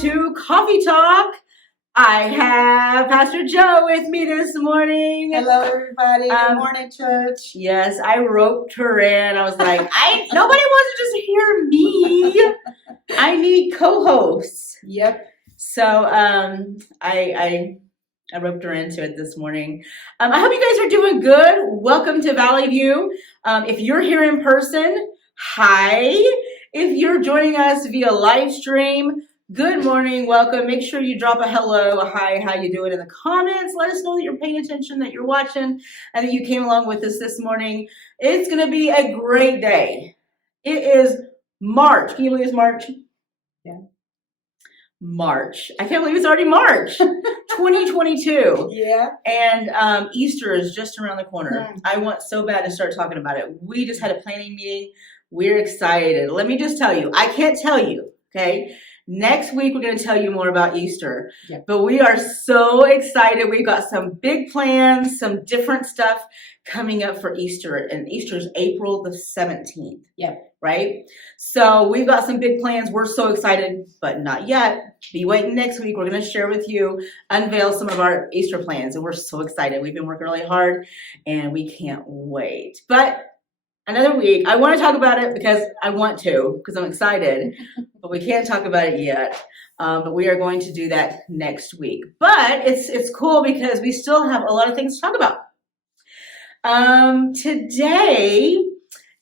to Coffee Talk. I have Pastor Joe with me this morning. Hello, everybody. Good morning, church. Yes, I roped her in. I was like, nobody wants to just hear me. I need co-hosts. Yep. So I roped her into it this morning. I hope you guys are doing good. Welcome to Valley View. If you're here in person, hi. If you're joining us via live stream, good morning, welcome. Make sure you drop a hello, a hi, how you doing in the comments. Let us know that you're paying attention, that you're watching, and that you came along with us this morning. It's going to be a great day. It is March. Can you believe it's March? Yeah. March. I can't believe it's already March 2022. Yeah. And Easter is just around the corner. I want so bad to start talking about it. We just had a planning meeting. We're excited. Let me just tell you, I can't tell you, okay? Next week, we're going to tell you more about Easter. Yep. But we are so excited. We've got some big plans, some different stuff coming up for Easter. And Easter's April the 17th. Yep. Right? So we've got some big plans. We're so excited, but not yet. Be waiting next week. We're going to share with you, unveil some of our Easter plans. And we're so excited. We've been working really hard, and we can't wait. But another week, I want to talk about it because I want to, because I'm excited, but we can't talk about it yet. But we are going to do that next week. But it's cool because we still have a lot of things to talk about. Today,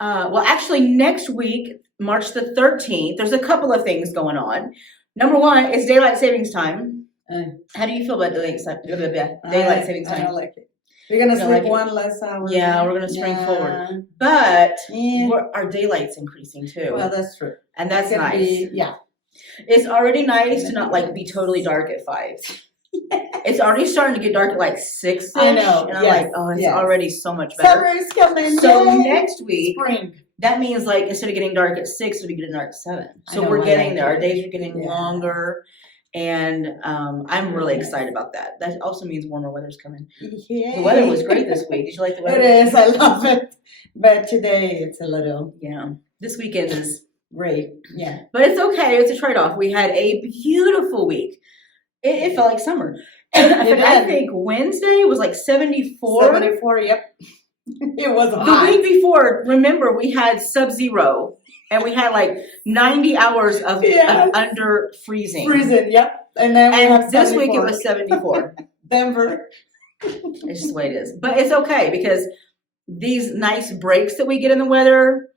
actually next week, March the 13th, there's a couple of things going on. Number one is daylight savings time. How do you feel about daylight savings time? I don't like it. We're going to sleep like one less hour. Yeah, we're going to spring forward. But our daylight's increasing too. Well, that's true. And that's nice. It's already nice to not be totally dark at 5. It's already starting to get dark at 6. I know. And I'm it's already so much better. Summer is coming. So next week, spring. That means instead of getting dark at 6, it'll be getting dark at 7. So we're getting there. Our days are getting longer. And I'm really excited about that. That also means warmer weather's coming. Yay. The weather was great this week. Did you like the weather? It is. I love it. But today it's a little. Yeah. This weekend is great. Yeah. But it's okay. It's a trade-off. We had a beautiful week. It felt like summer. I think Wednesday was 74. 74, yep. It was hot. The week before, remember, we had sub-zero. And we had 90 hours of under freezing. Freezing, yep. And then this week it was 74. Denver. It's just the way it is. But it's okay because these nice breaks that we get in the weather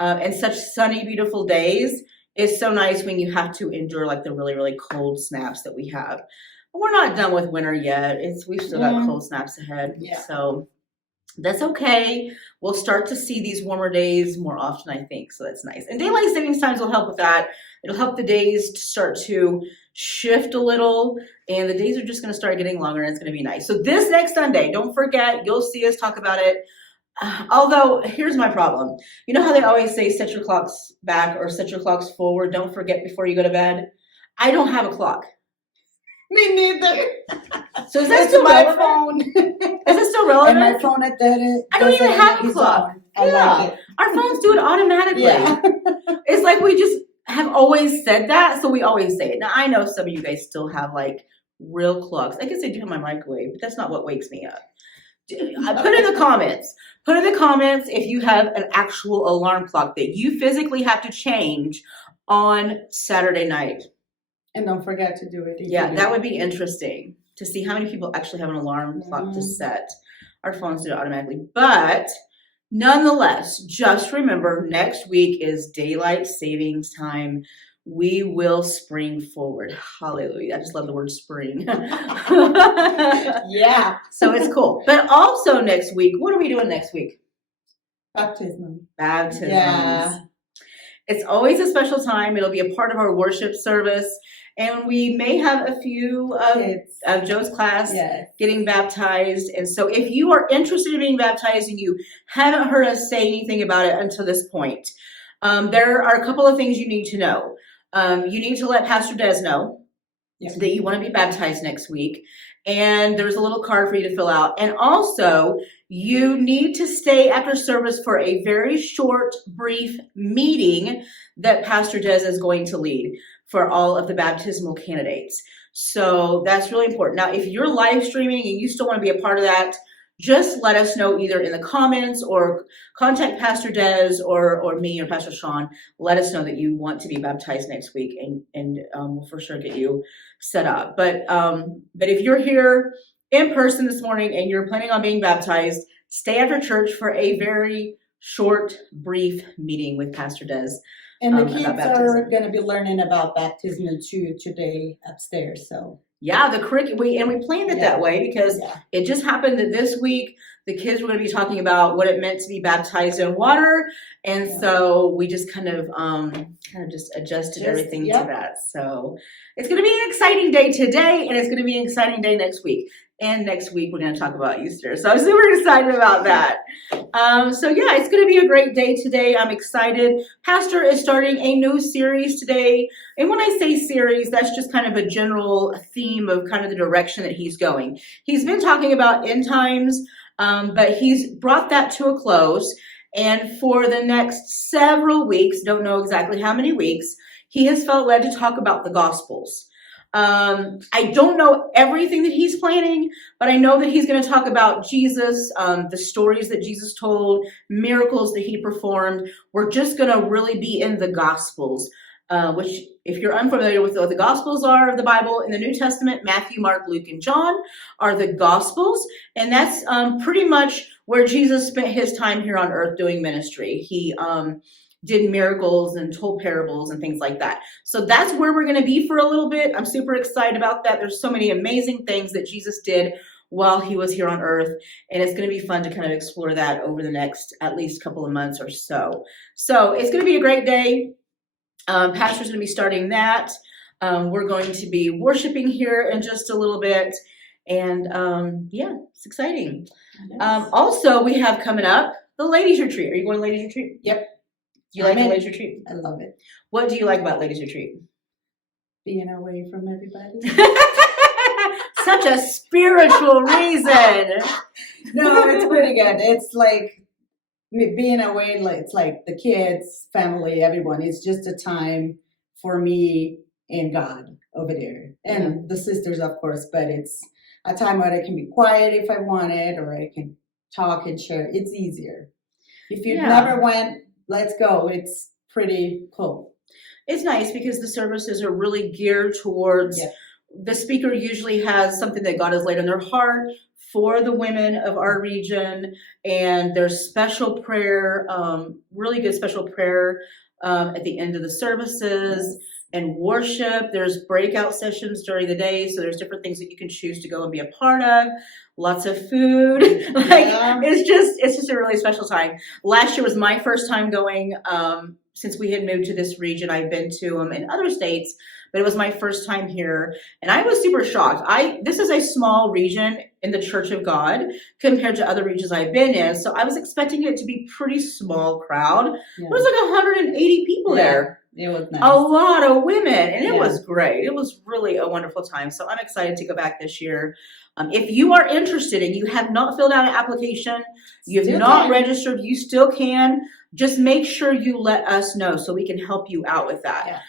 and such sunny, beautiful days is so nice when you have to endure the really, really cold snaps that we have. We're not done with winter yet. We've still got cold snaps ahead. Yeah. So that's okay. We'll start to see these warmer days more often, I think. So that's nice. And daylight savings times will help with that. It'll help the days to start to shift a little. And the days are just going to start getting longer. And it's going to be nice. So this next Sunday, don't forget, you'll see us talk about it. Although, here's my problem. You know how they always say set your clocks back or set your clocks forward. Don't forget before you go to bed. I don't have a clock. Me neither. So is that still relevant? Phone. Is it still relevant? And my phone at that. I don't even have a clock. Like it. Our phones do it automatically. Yeah. It's we just have always said that, so we always say it. Now, I know some of you guys still have real clocks. I guess I do have my microwave, but that's not what wakes me up. Put in the comments. Put in the comments if you have an actual alarm clock that you physically have to change on Saturday night. And don't forget to do it. Yeah, that would be interesting to see how many people actually have an alarm clock to set. Our phones do it automatically. But nonetheless, just remember next week is daylight savings time. We will spring forward. Hallelujah. I just love the word spring. Yeah. So it's cool. But also next week, what are we doing next week? Baptism. Yeah. It's always a special time. It'll be a part of our worship service. And we may have a few of Joe's class getting baptized. And so if you are interested in being baptized and you haven't heard us say anything about it until this point, there are a couple of things you need to know. You need to let Pastor Des know that you want to be baptized next week. And there's a little card for you to fill out. And also, you need to stay after service for a very short, brief meeting that Pastor Des is going to lead. for all of the baptismal candidates. So that's really important. Now, if you're live streaming and you still want to be a part of that, just let us know either in the comments or contact Pastor Des or me or Pastor Sean. Let us know that you want to be baptized next week, and we'll for sure get you set up. But if you're here in person this morning and you're planning on being baptized, stay after church for a very short, brief meeting with Pastor Des. And the kids are going to be learning about baptism too today upstairs. So yeah, the curriculum, we planned it that way because it just happened that this week the kids were going to be talking about what it meant to be baptized in water, and so we just kind of just adjusted everything to that. So it's going to be an exciting day today, and it's going to be an exciting day next week. And next week we're going to talk about Easter. So I'm super excited about that. So yeah, it's going to be a great day today. I'm excited. Pastor is starting a new series today. And when I say series, that's just kind of a general theme of kind of the direction that he's going. He's been talking about end times, but he's brought that to a close. And for the next several weeks, don't know exactly how many weeks, he has felt led to talk about the Gospels. I don't know everything that he's planning, but I know that he's going to talk about Jesus, the stories that Jesus told, miracles that he performed. We're just going to really be in the Gospels, which if you're unfamiliar with what the Gospels are of the Bible in the New Testament, Matthew, Mark, Luke, and John are the Gospels. And that's pretty much where Jesus spent his time here on earth doing ministry. He did miracles and told parables and things like that. So that's where we're going to be for a little bit. I'm super excited about that. There's so many amazing things that Jesus did while he was here on earth. And it's going to be fun to kind of explore that over the next at least couple of months or so. So it's going to be a great day. Pastor's going to be starting that. We're going to be worshiping here in just a little bit. And it's exciting. Also, we have coming up the ladies retreat. Are you going to ladies retreat? Yep. Do you like the ladies retreat? I love it. What do you like about ladies retreat? Being away from everybody. Such a spiritual reason. No, it's pretty good. It's like being away, it's like the kids, family, everyone. It's just a time for me and God over there. And the sisters, of course, but it's a time where I can be quiet if I want it, or I can talk and share. It's easier. If you never went, let's go. It's pretty cool. It's nice because the services are really geared towards the speaker usually has something that God has laid on their heart for the women of our region. And there's special prayer, really good special prayer at the end of the services and worship. There's breakout sessions during the day. So there's different things that you can choose to go and be a part of. Lots of food. It's just a really special time. Last year was my first time going. Since we had moved to this region, I've been to them in other states, but it was my first time here. And I was super shocked. This is a small region in the Church of God compared to other regions I've been in. So I was expecting it to be pretty small crowd. It was like 180 people there. It was nice. A lot of women, and it was great. It was really a wonderful time. So I'm excited to go back this year. If you are interested and you have not filled out an application, you have not registered, you still can. Just make sure you let us know so we can help you out with that.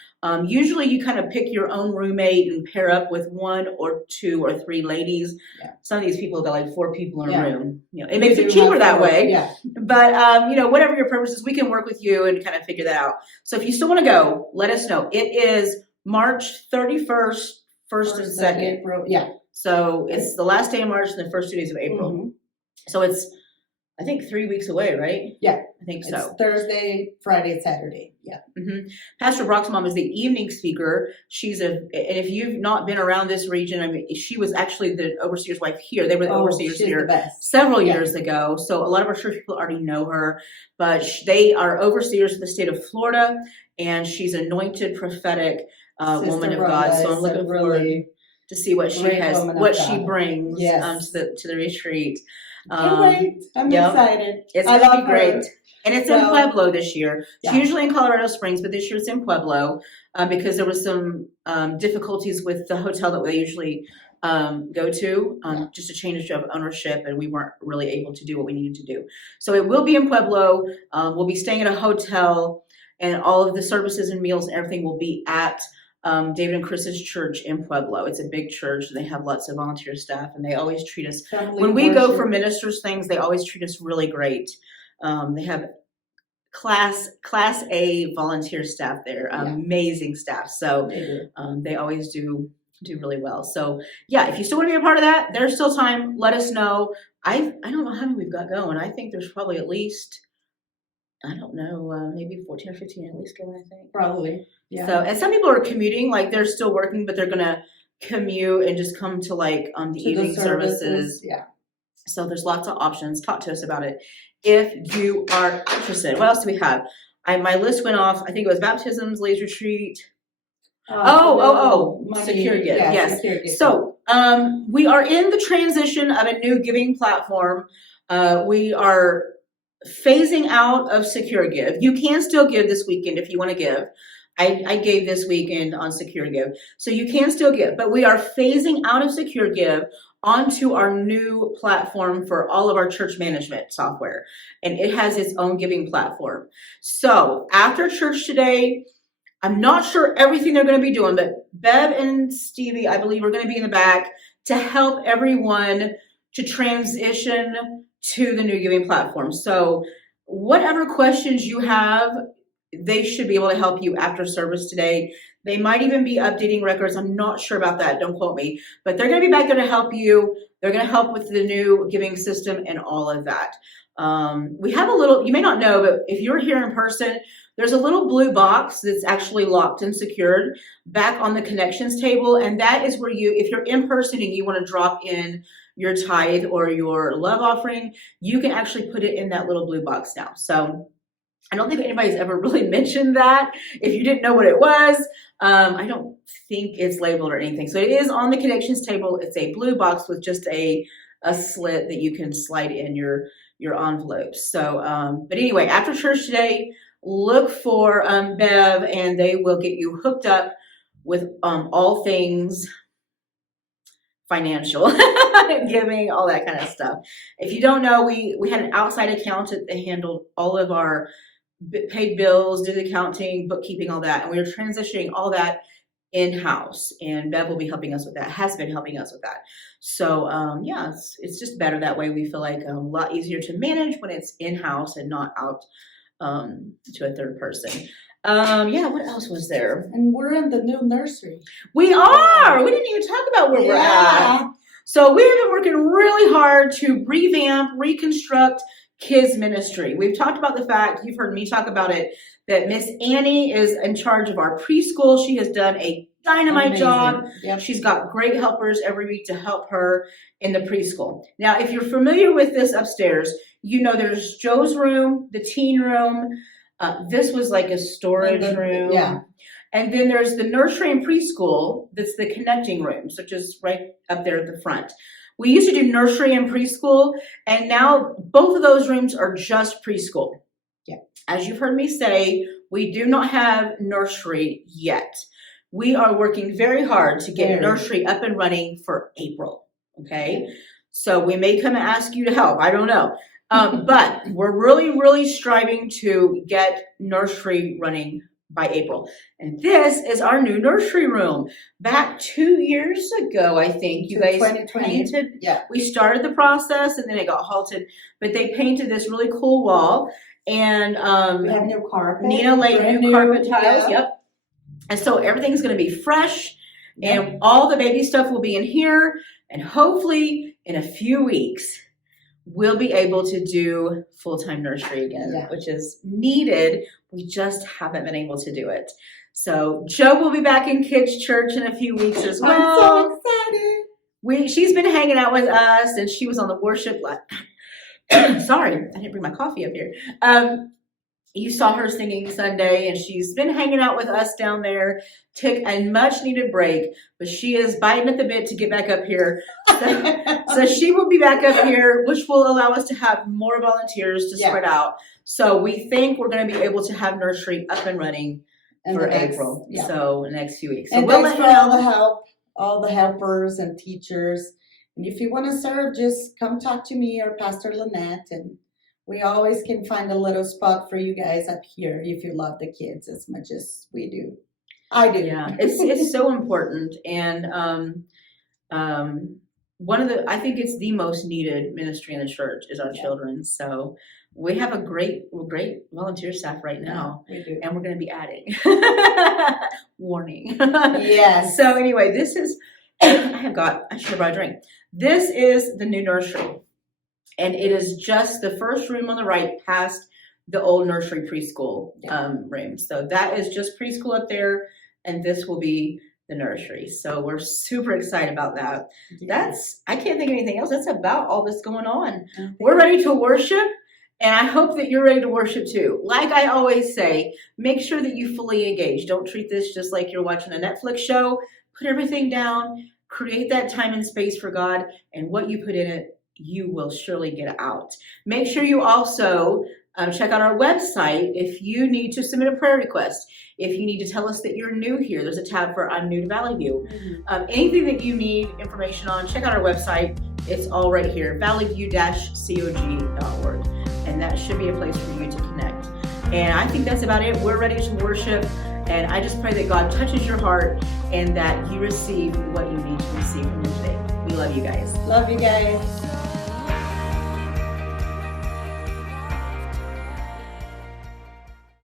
Usually you kind of pick your own roommate and pair up with 1 or 2 or 3 ladies. Some of these people got like 4 people in a room. It makes it cheaper that way. But whatever your purpose is, we can work with you and kind of figure that out. So if you still want to go, let us know. It is March 31st, 1st and 2nd. April. So it's the last day of March and the first 2 days of April. Mm-hmm. So it's, I think, 3 weeks away, right? Yeah. I think so. It's Thursday, Friday, Saturday. Yeah. Mm-hmm. Pastor Brock's mom is the evening speaker. And if you've not been around this region, I mean, she was actually the overseer's wife here. They were the overseers here several years ago. So a lot of our church people already know her, but they are overseers in the state of Florida, and she's anointed prophetic woman of God. So I'm looking forward to see what she has, what she brings to the retreat. Can't wait. I'm excited. It's going to be great. And it's in Pueblo this year. It's usually in Colorado Springs, but this year it's in Pueblo because there was some difficulties with the hotel that we usually go to, just a change of ownership, and we weren't really able to do what we needed to do. So it will be in Pueblo. We'll be staying at a hotel, and all of the services and meals and everything will be at David and Chris's church in Pueblo. It's a big church, and they have lots of volunteer staff, and they always treat us, when we go for ministers things, they always treat us really great. They have class A volunteer staff there, amazing staff. So they always do really well. So yeah, if you still want to be a part of that, there's still time. Let us know. I don't know how many we've got going. I think there's probably at least, I don't know, maybe 14 or 15 at least going, I think. Probably. Yeah. So, and some people are commuting, like they're still working, but they're going to commute and just come to like the evening services. Yeah. So there's lots of options. Talk to us about it if you are interested. What else do we have? My list went off. I think it was baptisms, ladies retreat. Secure Give. Yes. Secure Give. So we are in the transition of a new giving platform. We are phasing out of Secure Give. You can still give this weekend if you want to give. I gave this weekend on Secure Give. So you can still give, but we are phasing out of Secure Give onto our new platform for all of our church management software. And it has its own giving platform. So after church today, I'm not sure everything they're going to be doing, but Bev and Stevie, I believe, are going to be in the back to help everyone to transition to the new giving platform. So whatever questions you have, they should be able to help you after service today. They might even be updating records. I'm not sure about that. Don't quote me. But they're going to be back there to help you. They're going to help with the new giving system and all of that. We have a little, you may not know, but if you're here in person, there's a little blue box that's actually locked and secured back on the connections table. And that is where you, if you're in person and you want to drop in your tithe or your love offering, you can actually put it in that little blue box now. So I don't think anybody's ever really mentioned that. If you didn't know what it was, I don't think it's labeled or anything. So it is on the connections table. It's a blue box with just a slit that you can slide in your envelopes. So, but anyway, after church today, look for Bev, and they will get you hooked up with all things financial, giving, all that kind of stuff. If you don't know, we had an outside accountant that handled all of our paid bills, did accounting, bookkeeping, all that, and we are transitioning all that in-house, and Bev will be helping us with that, has been helping us with that. So yeah, it's just better that way. We feel like a lot easier to manage when it's in-house and not out to a third person. Yeah, what else was there? And we're in the new nursery. We are. We didn't even talk about where we're at. So we have been working really hard to revamp, reconstruct kids ministry. We've talked about the fact, you've heard me talk about it, that Miss Annie is in charge of our preschool. She has done a dynamite job. Yep. She's got great helpers every week to help her in the preschool. Now, if you're familiar with this upstairs, you know there's Joe's room, the teen room. This was like a storage room. Yeah. And then there's the nursery and preschool. That's the connecting rooms, which is right up there at the front. We used to do nursery and preschool, and now both of those rooms are just preschool. Yeah. As you've heard me say, we do not have nursery yet. We are working very hard to get nursery up and running for April. Okay. So we may come and ask you to help. I don't know. But we're really, really striving to get nursery running by April. And this is our new nursery room. Back 2 years ago, I think, you guys painted. Yeah. We started the process and then it got halted, but they painted this really cool wall. And we have new carpet. Nina laid new carpet tiles. Yeah. Yep. And so everything's going to be fresh, and all the baby stuff will be in here. And hopefully in a few weeks, we'll be able to do full-time nursery again, which is needed. We just haven't been able to do it. So Joe will be back in kids' church in a few weeks as well. I'm so excited. She's been hanging out with us, and she was on the worship. Sorry, I didn't bring my coffee up here. You saw her singing Sunday, and she's been hanging out with us down there. Took a much-needed break, but she is biting at the bit to get back up here. So she will be back up here, which will allow us to have more volunteers to spread out. So we think we're going to be able to have nursery up and running for April. So the next few weeks. So and thanks for all the help, all the helpers and teachers. And if you want to serve, just come talk to me or Pastor Lynette, and we always can find a little spot for you guys up here if you love the kids as much as we do. I do. Yeah, it's so important, and I think it's the most needed ministry in the church is our children. So we have a great volunteer staff right now, we do. and we're going to be adding. Warning. Yes. So anyway, this is I should have brought a drink. This is the new nursery, and it is just the first room on the right past the old nursery preschool room. So that is just preschool up there, and this will be the nursery. So we're super excited about that. I can't think of anything else. That's about all that's going on. We're ready to worship, and I hope that you're ready to worship too. Like I always say, make sure that you fully engage. Don't treat this just like you're watching a Netflix show. Put everything down, create that time and space for God, and what you put in it, you will surely get out. Make sure you also check out our website if you need to submit a prayer request. If you need to tell us that you're new here, there's a tab for I'm new to Valley View. Anything that you need information on, check out our website. It's all right here, valleyview-cog.org. And that should be a place for you to connect. And I think that's about it. We're ready to worship. And I just pray that God touches your heart and that you receive what you need to receive from Him today. We love you guys. Love you guys.